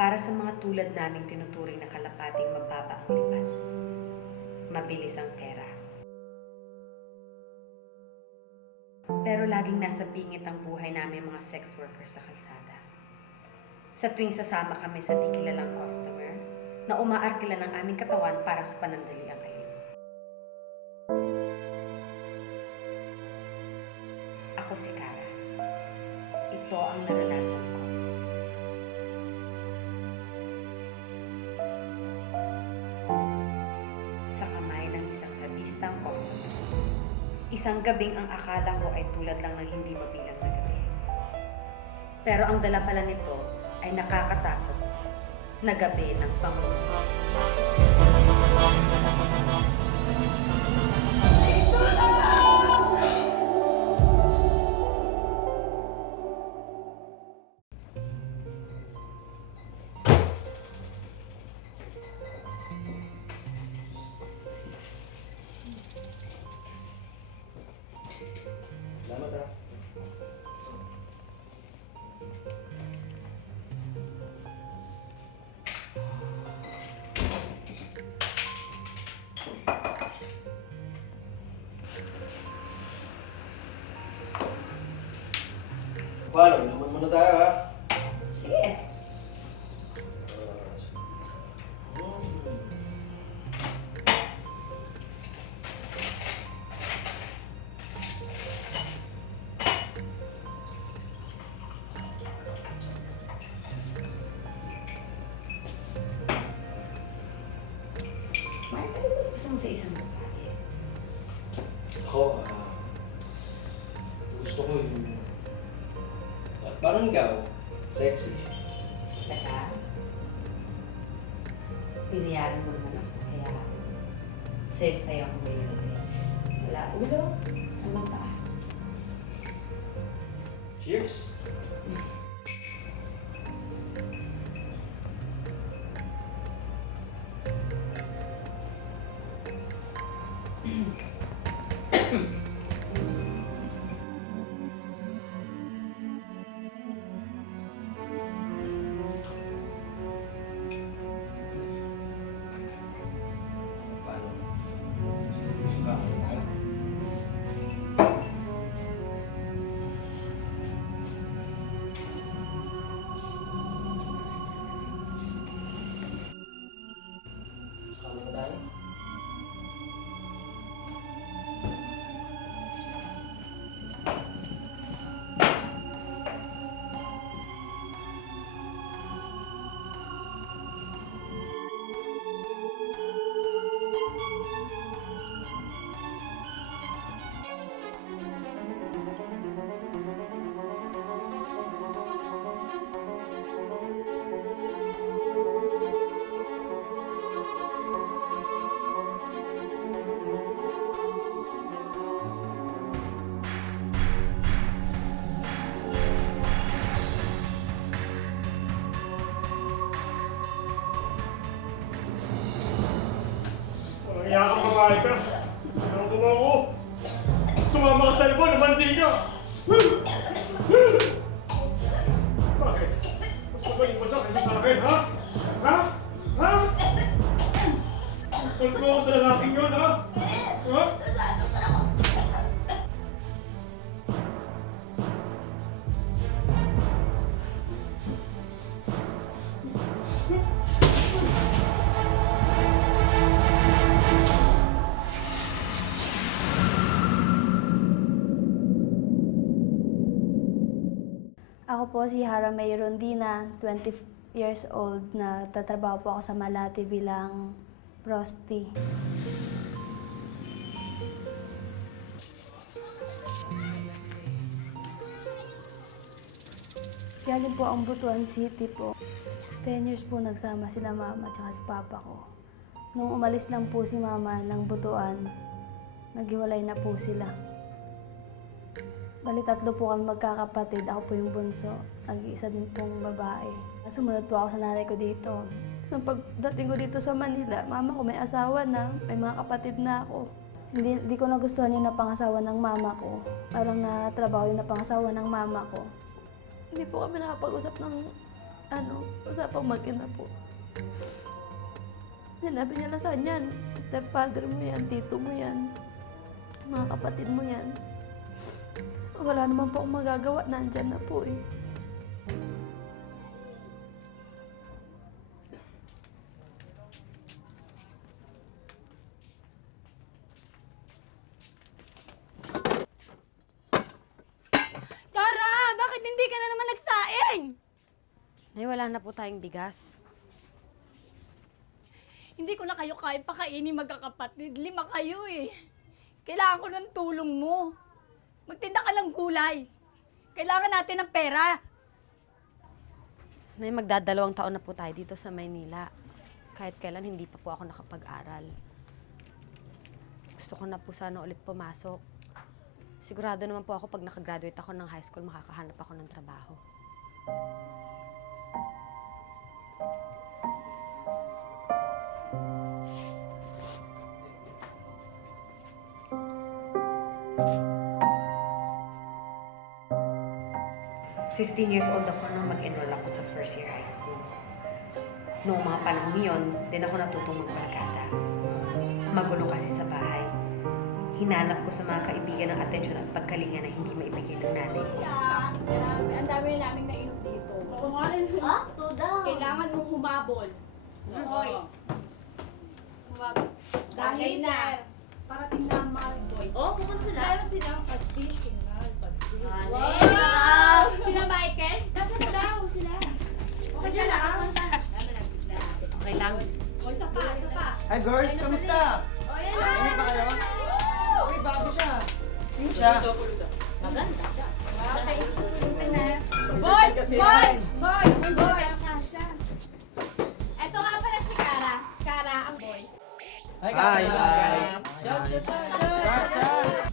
Para sa mga tulad naming tinuturing na kalapating mababa ang lipat, mabilis ang pera. Pero laging nasa bingit ang buhay namin mga sex workers sa kalsada. Sa tuwing sasama kami sa di kilalang customer, na umaarkila ng aming katawan para sa panandaliang alin. Ako si Cara. Ito ang naranasan ko. Sa kamay ng isang sadistang customer. Isang gabing ang akala ko ay tulad lang ng hindi mabilang na gabi. Pero ang dala pala nito ay nakakatakot na gabi ng pamumuhay. Salamat ha. Paano? Naman muna tayo ha. Sige. May ano ba gusto mo sa isang babae? Ako, gusto ko yung... parang ikaw, sexy. Teka. Piliyaran mo naman ako, kaya save sa'yo ang ngayon. Wala ulo, hanggang paa. Cheers! Paano? Gusto ka? Sama na tayo? Kaya kang babae ka. Ano mo ako? Sumama ka sa iba, namanti ka. Bakit? Mas mabait ba siya kaysa sa akin, ha? Ha? Ha? Call ko ako sa lalaking yun, ha? Ha? Ako po si Hara May Rondina, 20 years old, na tatrabaho po ako sa Malate bilang prosti. Galing po ang Butuan City po. 10 years po nagsama sila mama at si papa ko. Nung umalis lang po si mama ng Butuan, naghiwalay na po sila. Bali, 3 po kami magkakapatid. Ako po yung bunso. Nag-iisa din pong babae. Sumunod po ako sa nanay ko dito. Nung pagdating ko dito sa Manila, mama ko may asawa na, may mga kapatid na ako. Hindi ko nagustuhan yung napangasawa ng mama ko. Parang natrabaho yung napangasawa ng mama ko. Hindi po kami nakapag-usap ng usapang mag-ina po. Sinabi niya lang sa kanya, stepfather mo yan, tito mo yan, mga kapatid mo yan. Wala naman po akong magagawa, nandyan na po eh. Tara! Bakit hindi ka na naman nagsaing? Nay, wala na po tayong bigas. Hindi ko na kayo kaya pakainin magkakapatid. 5 kayo eh. Kailangan ko ng tulong mo. Magtinda ka ng gulay. Kailangan natin ng pera. Nay, magdadalawang taon na po tayo dito sa Maynila. Kahit kailan hindi pa po ako nakapag-aral. Gusto ko na po sana ulit pumasok. Sigurado naman po ako pag nakagraduate ako ng high school, makakahanap ako ng trabaho. '15 years old ako nung mag-enroll ako sa first year high school. Noong mga panahon yun, din ako natutong magbarkada. Magulo kasi sa bahay. Hinanap ko sa mga kaibigan ng atensyon at pagkalinga na hindi maibigay ng nanay ko. Ang dami naming nainom dito. Oo nga. Ha? Ito daw. Kailangan mong humabol. Hoy. Humabol. Dahil na, parating na ang mga boys. Oh, pupunta sila. Meron silang additional budget. Wow! Sila Michael? Kasi na daw sila. Okay dyan lang. Okay lang. O, isa pa, isa pa. Hi girls, kamusta? O, yan Ano pa kayo? Uy, bago siya. Sino siya? Maganda. Okay. Boys! Boys! Boys! Boys! Ito nga pala si Kara. Kara ang boys. Hi guys! Shout, shout, shout!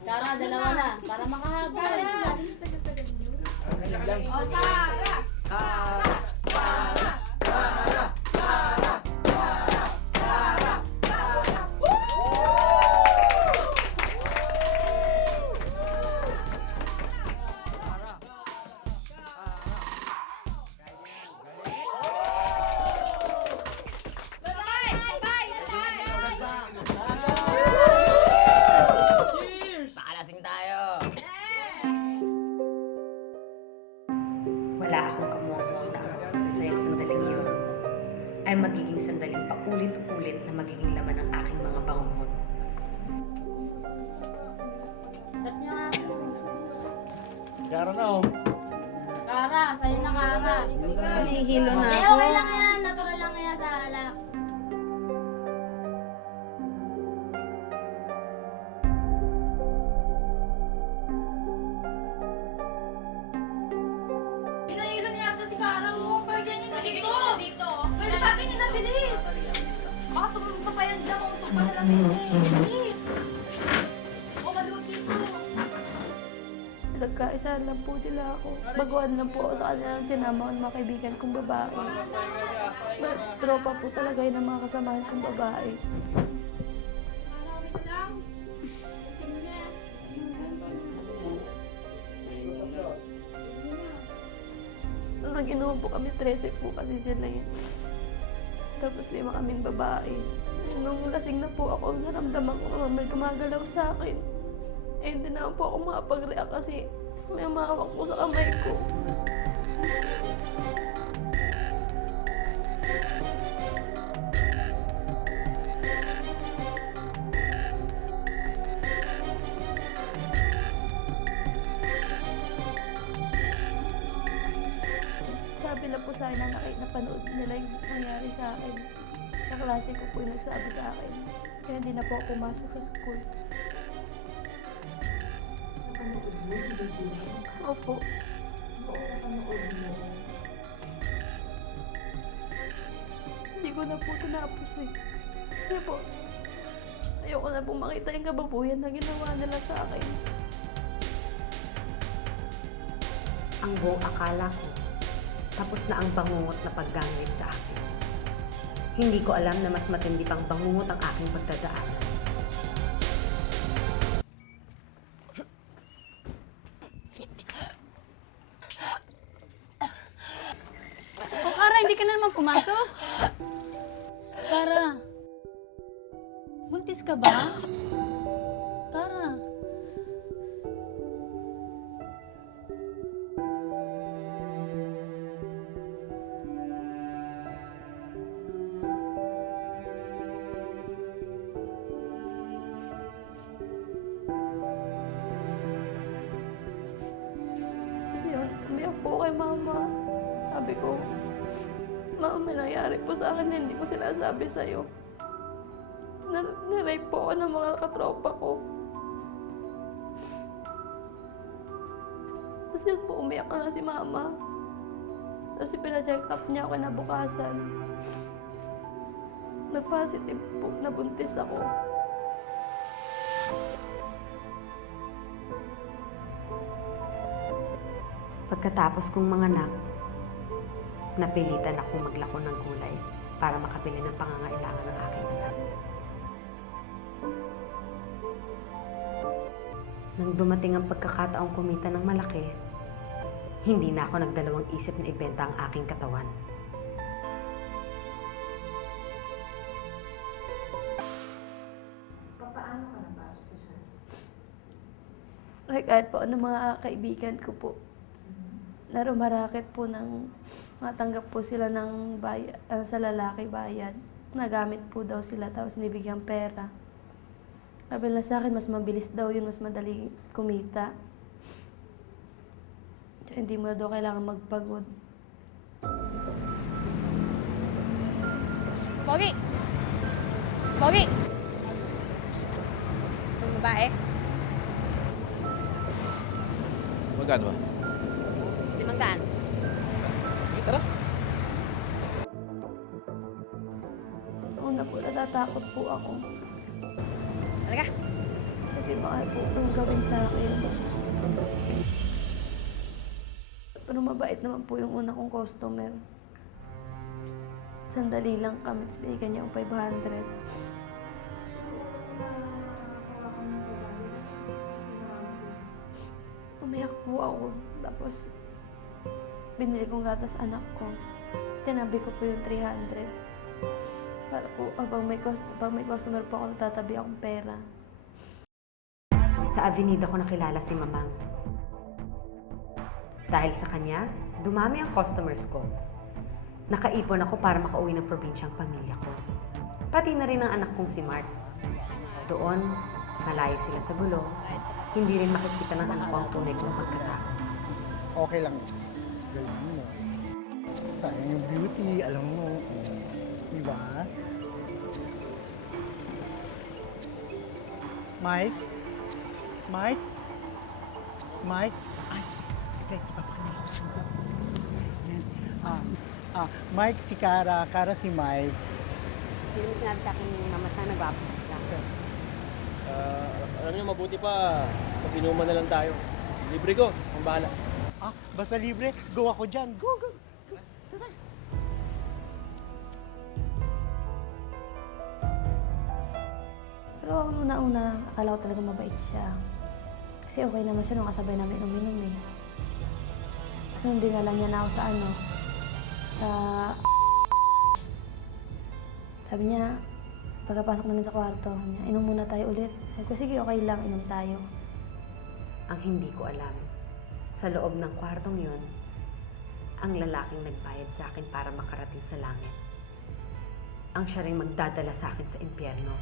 Tara, dalawa na. Para makahabol. O, Kara! Pakalasing tayo! Wala akong kamuang na ang masasayang sandaling iyon ay magiging sandaling paulit-ulit na magiging laman ng aking mga bangungot. Shot niya nga ako. Kara na oh. Kara, sa'yo na Kara. Nahihilo na Eh, ako. okay lang yan. Natural lang yan sa alak. Pinahilo niya ata si Kara mo. Pwede niyo na dito. Pwede pati niyo na, bilis. Baka tumumpa pa yan dyan kung tumpa sa lamesa eh. Bilis. O, maluwag dito. Nagkaisa lang po nila ako. Baguhan lang po ako sa kanila ng sinama ko ng mga kaibigan kong babae. Tropa po talaga yun ang mga kasamahan kong babae. Marawit lang. Sino na? Nung nag-inuman po kami, 13 po kasi sila yun. Tapos 5 kaming babae. Nung lasing na po ako, naramdaman ko na may gumagalaw sa akin. Eh, hindi naman po ako makapag-react kasi may mahawak po sa kamay ko. Sabi lang po sa akin na napanood nila yung nangyari sa akin. Kaklase ko po yung nagsabi sa akin. Kaya hindi na po ako pumasok sa school. Opo. Hindi ko na po tinapos eh. Kaya po, ayoko na po makita yung kababuyan na ginawa nila sa akin. Ang buong akala ko, tapos na ang bangungot na pagganggit sa akin. Hindi ko alam na mas matindi pang bangungot ang aking pagdadaan. hindi ka na naman pumasok. Tara. Buntis ka ba? Tara. Kasi yun, umiyak po kay mama. Sabi ko, Mama, may nangyari po sa akin na hindi ko sinasabi sa'yo. Nirape po ako ng mga katropa ko. Tapos yun po, umiyak na lang si mama. Tapos pina-check up niya ako kinabukasan. Nag-positive po, nabuntis ako. Pagkatapos kong manganak, napilitan akong maglako ng gulay para makabili ng pangangailangan ng aking anak. Nang dumating ang pagkakataong kumita ng malaki, hindi na ako nagdalawang isip na ibenta ang aking katawan. Paano ka napasok ko siya? Like, kahit po ano mga kaibigan ko po, na rumaraket po ng matanggap po sila ng sa lalaki bayad. Nagamit po daw sila tapos nibigyan pera. Sabi nila sa akin, mas mabilis daw yun, mas madali kumita. Tsaka hindi mo na daw kailangan magpagod. Pogi! Pogi! Gusto mo babae? Magkano ba? 500. Sige, tara. Una po, natatakot po ako. Talaga? Kasi baka po ang gawin sa akin. Pero mabait naman po yung una kong customer. Sandali lang kami, tapos binigyan niya ang 500. Umiyak po ako. Tapos, binili kong gatas anak ko. Tinabi ko po yung 300. Para po, pag may customer po ako, nagtatabi akong pera. Sa avenida ko nakilala si Mamang. Dahil sa kanya, dumami ang customers ko. Nakaipon ako para makauwi ng probinsyang pamilya ko. Pati na rin ang anak kong si Mark. Doon, malayo sila sa bulong. Hindi rin makikita ng anak ko ang tunay kong pagkatao. Okay lang. Galing mo. Sayang yung beauty, alam mo. Di ba? Mike? Mike? Mike? Ay, teka, papakilala ko sa mga. Mike si Kara, Kara si Mike. Hindi mo sinabi sa akin ni Mama sana gwapo. Alam niyo, mabuti pa, pag inuman na lang tayo. Libre ko, ang bahala. Basta libre, go ako dyan. Go, go. Pero una-una, akala ko talaga mabait siya. Kasi okay naman siya nung kasabay namin uminom eh. Kasi hindi nga lang niya na ako sa sabi niya, pagkapasok namin sa kwarto niya, inom muna tayo ulit. Sabi ko, sige, okay lang, inom tayo. Ang hindi ko alam, sa loob ng kwartong yun, ang lalaking nagbayad sa akin para makarating sa langit. Ang siya rin magdadala sa akin sa impyerno.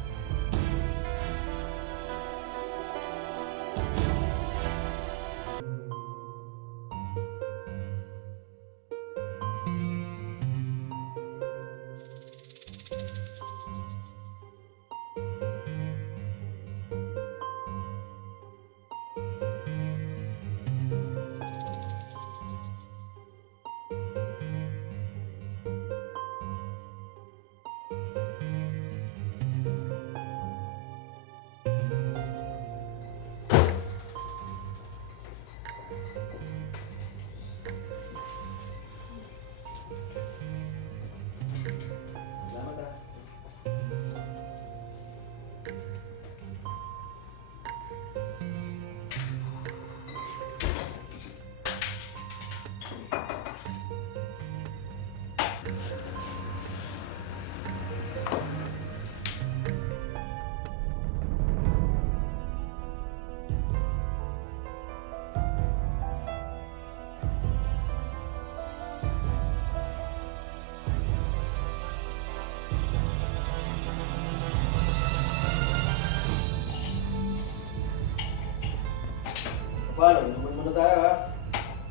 Paano? Inuman muna tayo, ha?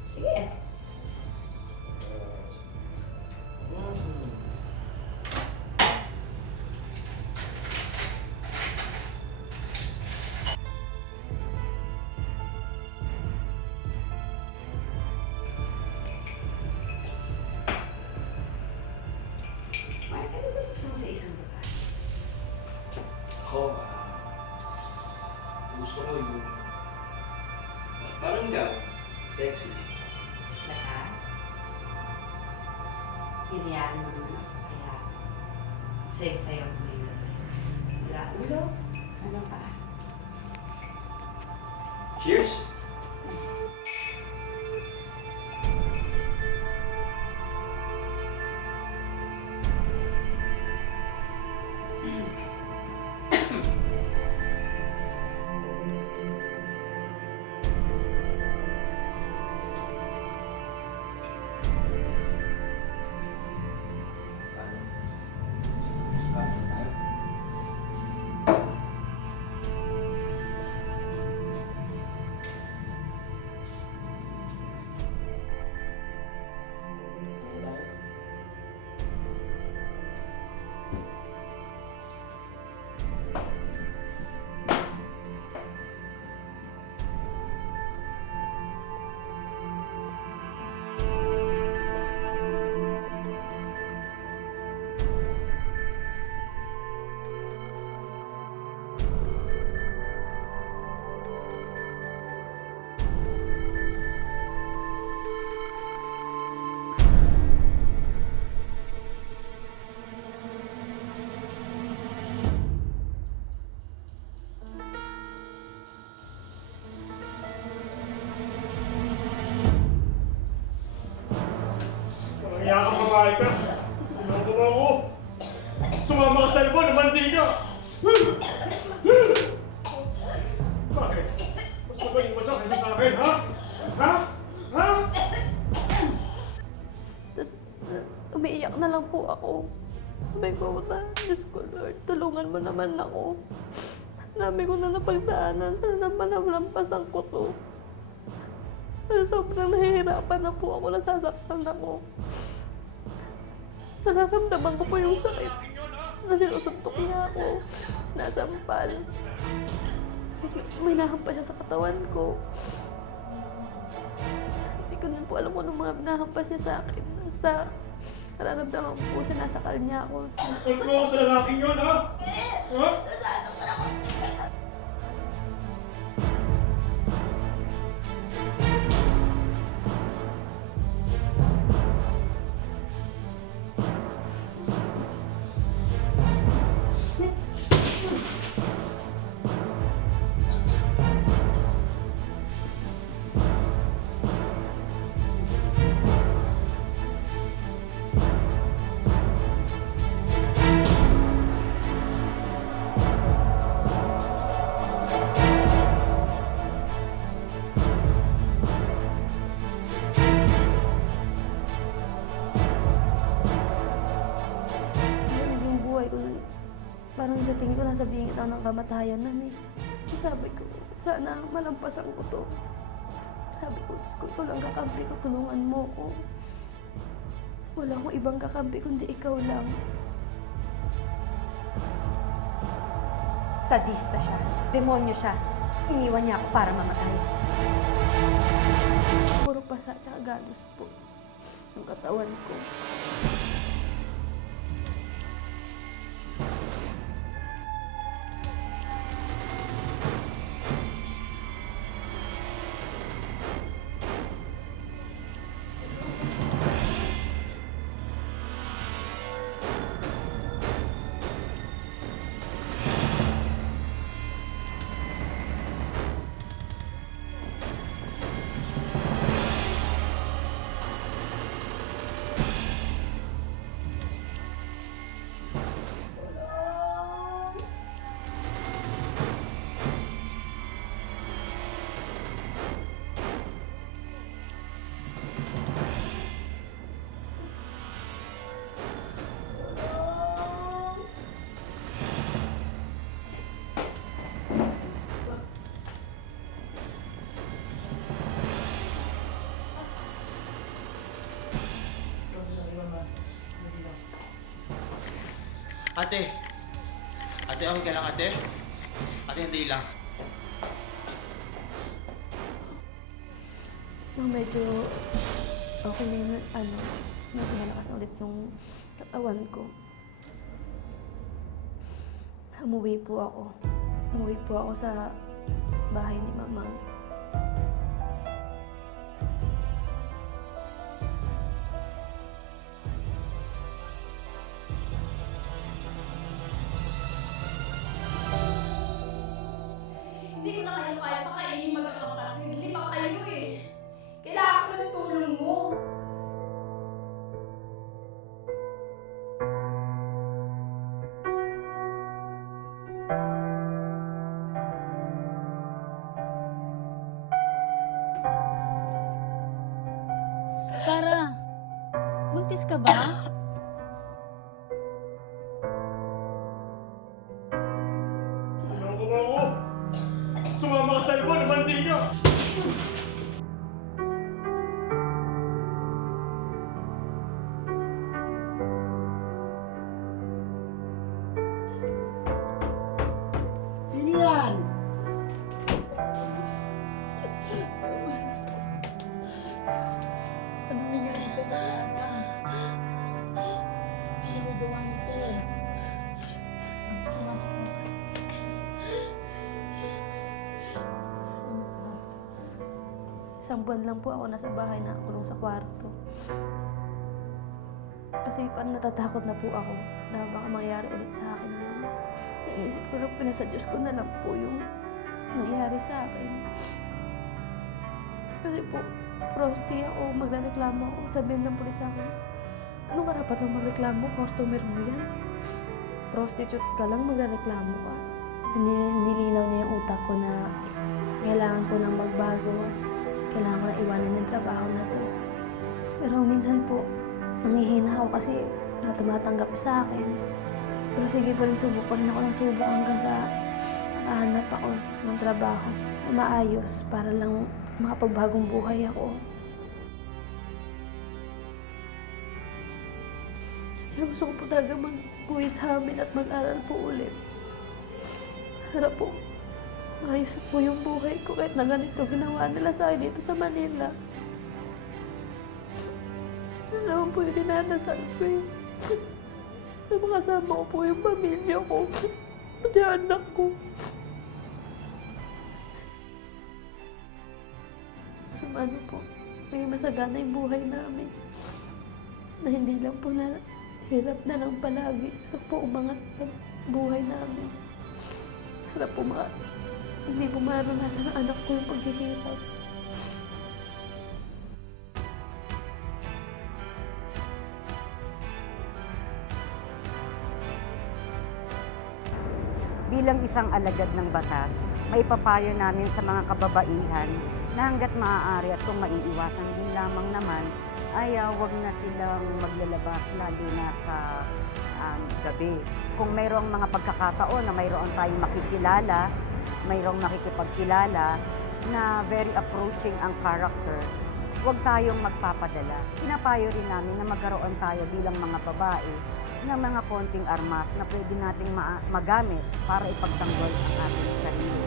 Sige. Mark, ano ba gusto mo sa isang babae? Ako, gusto ko yung... Parang ikaw, sexy. Lahat? Hinayaan mo naman ako kaya sayo-sayo ko ngayon. Wala ulo, ano pa? Cheers! Walang iya kang babae ka. Tinuturo ko. Sumama ka sa cellphone, lumandi ka. Bakit? Mas magaling mo siya kaysa sa akin, ha? Ha? Ha? Tapos, umiiyak na lang po ako. Sabi ko na, Diyos ko Lord, tulungan mo naman ako. Dami ko na napagdaanan, sana naman nalampasan ko to. Kasi sobrang nahihirapan na po ako, nasasaktan ako. Nakakamdaman ko po yung sakit na sinusuntok niya ako, nasampal. Tapos may nahampas siya sa katawan ko. Hindi ko din po alam kung anong mga nahampas niya sa akin. Basta nararamdaman ko po, sinasakal niya ako. Tulpo ako sa lalaking yun, ha? Ha? Yung buhay ko, parang sa tingin ko nasa bingit ako ng kamatayan na eh. Sabi ko, sana malampasan ko to. Sabi ko, Diyos ko, ikaw lang kakampi ko, tulungan mo ko. Wala akong ibang kakampi kundi ikaw lang. Sadista siya. Demonyo siya. Iniwan niya ako para mamatay. Puro pasa at galos po yung katawan ko. Ate! Ate, okay ka lang, ate? Ate, hindi lang. Medyo okay na yun, medyo malakas na ulit yung katawan ko. Umuwi po ako. Umuwi po ako sa bahay ni Mama. Hindi ko na kayo kaya pakainin magkakapatid. 5 kayo eh. Kailangan ko ng tulong mo. Tara, buntis ka ba? Naloko mo ako! Sumama ka sa ibon, umandi ka! Sino yan? Ano nangyari sa Diana? Sino gawa nito? Isang buwan lang po ako nasa bahay na kulong sa kwarto. Kasi parang natatakot na po ako na baka mangyari ulit sa akin yun. Inisip ko lang, pinasa Diyos ko na lang po yung nangyari sa akin. Kasi po, prosti ako, magreklamo ako. Sabihin ng pulis sa akin, anong karapat mo magreklamo? Customer mo yan? Prostitute ka lang, magreklamo ka. Nilinaw niya yung utak ko na kailangan ko nang magbago. Kailangan ko na iwanan yung trabaho na to. Pero minsan po, nangihina ako kasi wala tumatanggap sa akin. Pero sige pa rin, subok pa rin ako ng subok hanggang sa nakahanap ako ng trabaho na maayos para lang makapagbagong buhay ako. Kaya gusto ko po talaga mag-uwi sa amin at mag-aral po ulit. Para po, maayos po yung buhay ko kahit na ganito ginawa nila sa akin dito sa Manila. Yun naman po yung dinanasal ko eh. Na makasama ko po yung pamilya ko. Pati anak ko. Kasi ano po, may masagana yung buhay namin. Na hindi lang po na hirap na lang palagi. Gusto po umangat ang buhay namin. Harap po hindi po maranasan ng anak ko yung paghihirap. Bilang isang alagad ng batas, maipapayo namin sa mga kababaihan na hanggat maaari at kung maiiwasan din lamang naman, ay wag na silang maglalabas lalo na sa gabi. Kung mayroong mga pagkakataon na mayroon tayong makikilala, mayroong makikipagkilala na very approaching ang character, huwag tayong magpapadala. Pinapayo rin namin na magkaroon tayo bilang mga babae ng mga konting armas na pwede nating magamit para ipagtanggol ang ating sarili.